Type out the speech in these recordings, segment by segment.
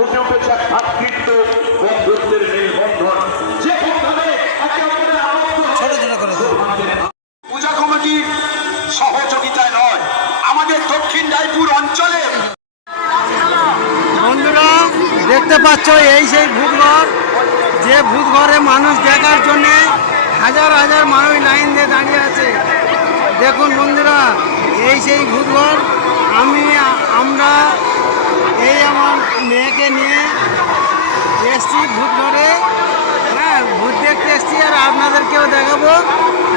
ফুটে উঠেছে ভ্রাতৃত্ব বন্ধুত্বের মেলবন্ধন, যে বন্ধনে একে অপরের আবদ্ধ পূজা কমিটির সহযোগিতায় নয়, আমাদের দক্ষিণ রায়পুর অঞ্চলে। বন্ধুরা দেখতে পাচ্ছ এই সেই ভূতঘর, যে ভূতঘরে মানুষ দেখার জন্য হাজার হাজার মানুষ লাইন দিয়ে দাঁড়িয়ে আছে। দেখুন বন্ধুরা, এই সেই ভূতঘর। আমরা এই আমার মেয়েকে নিয়ে এসছি ভূতঘরে, হ্যাঁ, ভূত দেখতে এসছি। আর আপনাদেরকেও দেখাবো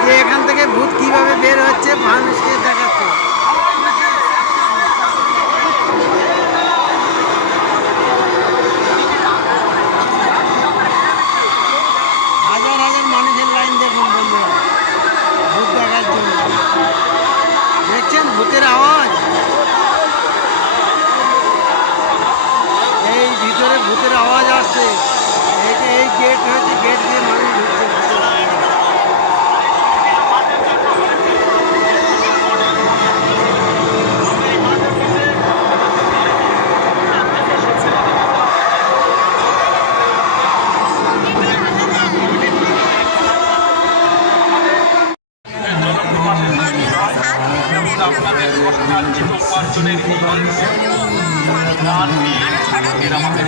যে এখান থেকে ভূত কীভাবে বের হচ্ছে, মানুষকে দেখাচ্ছে। হাজার হাজার মানুষের লাইন দেখুন বন্ধুরা, ভূত দেখার জন্য। দেখছেন ভূতের আওয়াজ, এই ভিতরে ভূতের আওয়াজ আসছে। এই গেট হয়েছে, গেট দিয়ে মানুষ ঢুকছে। আপনাদের কষ্টার্জিত উপার্জনের এই অংশে গান নিয়ে আমাদের